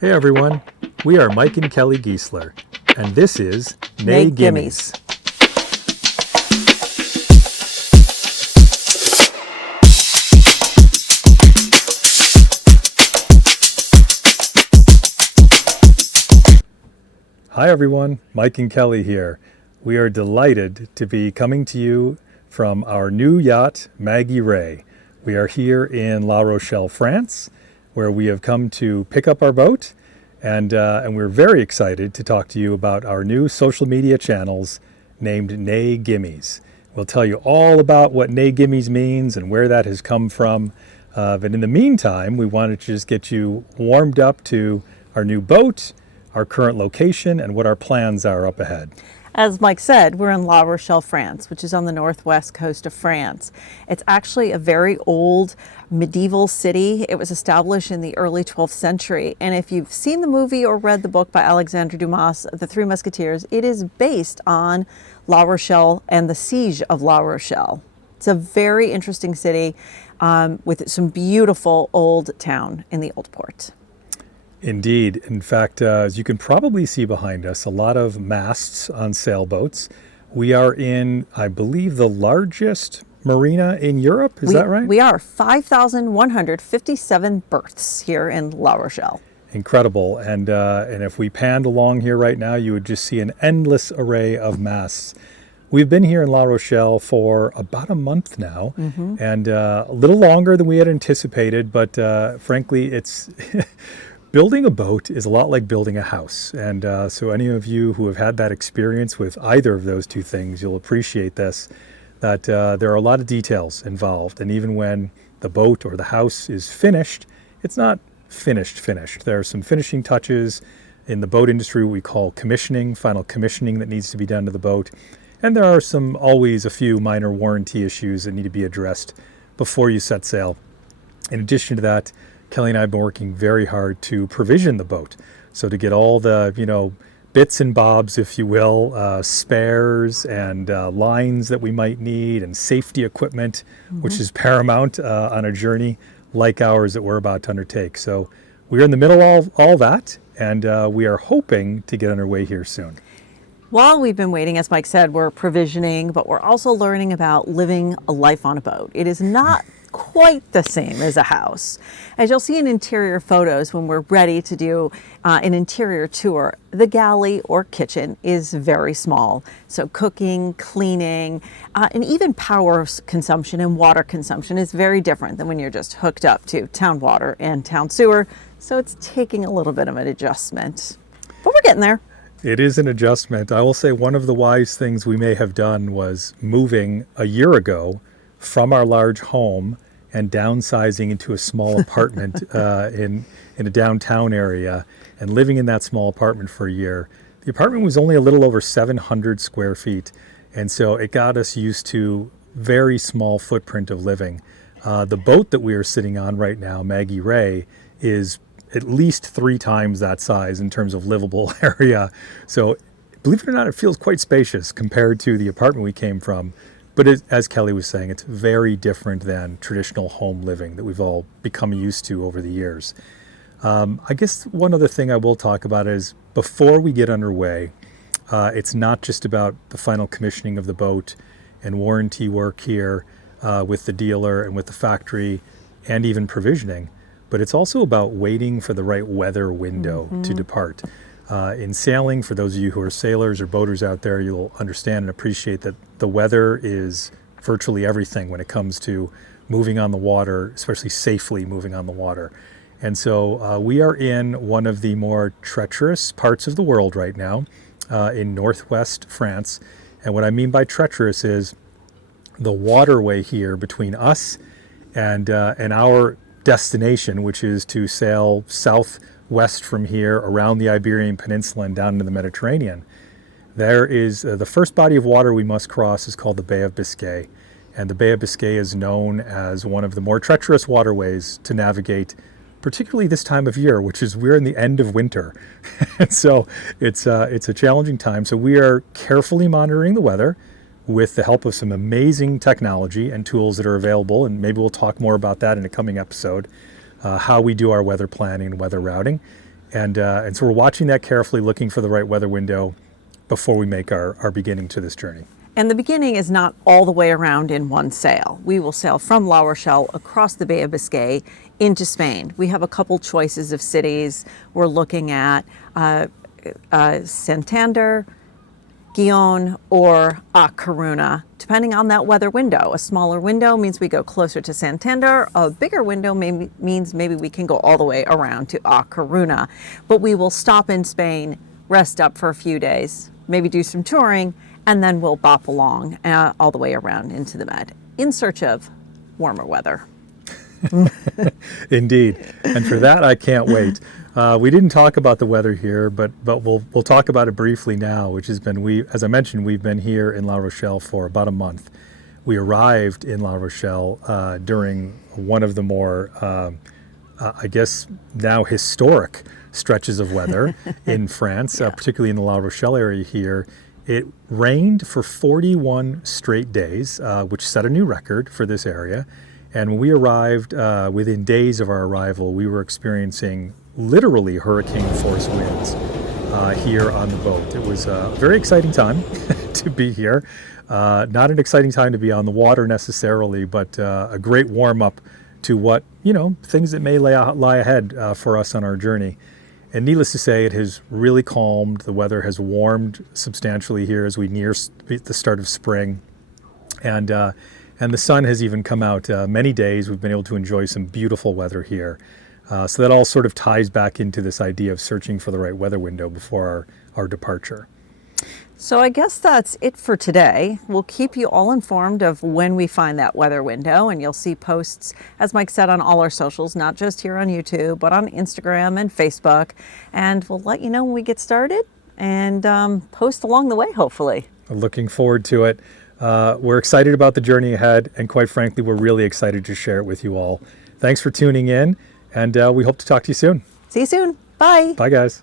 Hey everyone, we are Mike and Kelly Giesler, and this is Nay Gimmies. Hi everyone, Mike and Kelly here. We are delighted to be coming to you from our new yacht, Maggie Ray. We are here in La Rochelle, France, where we have come to pick up our boat, and we're very excited to talk to you about our new social media channels named Nay Gimmies. We'll tell you all about what Nay Gimmies means and where that has come from. But in the meantime, we wanted to just get you warmed up to our new boat, our current location, and what our plans are up ahead. As Mike said, we're in La Rochelle, France, which is on the northwest coast of France. It's actually a very old medieval city. It was established in the early 12th century. And if you've seen the movie or read the book by Alexandre Dumas, The Three Musketeers, it is based on La Rochelle and the siege of La Rochelle. It's a very interesting city with some beautiful old town in the old port. Indeed. In fact, as you can probably see behind us, a lot of masts on sailboats. We are in, I believe, the largest marina in Europe. Is that right? We are 5,157 berths here in La Rochelle. Incredible. And if we panned along here right now, you would just see an endless array of masts. We've been here in La Rochelle for about a month now, and a little longer than we had anticipated, but frankly, it's... Building a boat is a lot like building a house. And so any of you who have had that experience with either of those two things, you'll appreciate this, that there are a lot of details involved. And even when the boat or the house is finished, it's not finished. There are some finishing touches in the boat industry we call commissioning, final commissioning that needs to be done to the boat. And there are always a few minor warranty issues that need to be addressed before you set sail. In addition to that, Kelly and I have been working very hard to provision the boat. So to get all the, bits and bobs, if you will, spares and lines that we might need and safety equipment, which is paramount on a journey like ours that we're about to undertake. So we're in the middle of all that, and we are hoping to get underway here soon. While we've been waiting, as Mike said, we're provisioning, but we're also learning about living a life on a boat. It is not quite the same as a house. As you'll see in interior photos when we're ready to do an interior tour, the galley or kitchen is very small. So cooking, cleaning, and even power consumption and water consumption is very different than when you're just hooked up to town water and town sewer. So it's taking a little bit of an adjustment, but we're getting there. It is an adjustment. I will say one of the wise things we may have done was moving a year ago from our large home and downsizing into a small apartment in a downtown area and living in that small apartment for a year. The apartment was only a little over 700 square feet, and so it got us used to very small footprint of living. The boat that we are sitting on right now, Maggie Ray, is at least 3 times that size in terms of livable area. So believe it or not, it feels quite spacious compared to the apartment we came from. But as Kelly was saying, it's very different than traditional home living that we've all become used to over the years. I guess one other thing I will talk about is before we get underway, it's not just about the final commissioning of the boat and warranty work here with the dealer and with the factory and even provisioning, but it's also about waiting for the right weather window to depart. In sailing, for those of you who are sailors or boaters out there, you'll understand and appreciate that the weather is virtually everything when it comes to moving on the water, especially safely moving on the water. And so we are in one of the more treacherous parts of the world right now in northwest France. And what I mean by treacherous is the waterway here between us and our destination, which is to sail southwest from here around the Iberian Peninsula and down into the Mediterranean. There is the first body of water we must cross is called the Bay of Biscay. And the Bay of Biscay is known as one of the more treacherous waterways to navigate, particularly this time of year, which is we're in the end of winter. And so it's a challenging time. So we are carefully monitoring the weather with the help of some amazing technology and tools that are available. And maybe we'll talk more about that in a coming episode, how we do our weather planning and weather routing. And so we're watching that carefully, looking for the right weather window before we make our beginning to this journey. And the beginning is not all the way around in one sail. We will sail from La Rochelle across the Bay of Biscay into Spain. We have a couple choices of cities. We're looking at Santander, Gijón, or A Coruña, depending on that weather window. A smaller window means we go closer to Santander. A bigger window means maybe we can go all the way around to A Coruña. But we will stop in Spain, rest up for a few days, maybe do some touring, and then we'll bop along all the way around into the Med in search of warmer weather. Indeed. And for that, I can't wait. We didn't talk about the weather here, but we'll talk about it briefly now, which has been, as I mentioned, we've been here in La Rochelle for about a month. We arrived in La Rochelle during one of the more, I guess, now historic stretches of weather in France, particularly in the La Rochelle area here. It rained for 41 straight days, which set a new record for this area. And when we arrived, within days of our arrival, we were experiencing literally hurricane force winds here on the boat. It was a very exciting time to be here. Not an exciting time to be on the water necessarily, but a great warm up to what, things that may lie ahead for us on our journey. And needless to say, it has really calmed. The weather has warmed substantially here as we near the start of spring. And the sun has even come out many days. We've been able to enjoy some beautiful weather here. So that all sort of ties back into this idea of searching for the right weather window before our departure. So I guess that's it for today. We'll keep you all informed of when we find that weather window, and you'll see posts, as Mike said, on all our socials, not just here on YouTube, but on Instagram and Facebook. And we'll let you know when we get started and post along the way, hopefully. Looking forward to it. We're excited about the journey ahead, and quite frankly, we're really excited to share it with you all. Thanks for tuning in, and we hope to talk to you soon. See you soon. Bye. Bye, guys.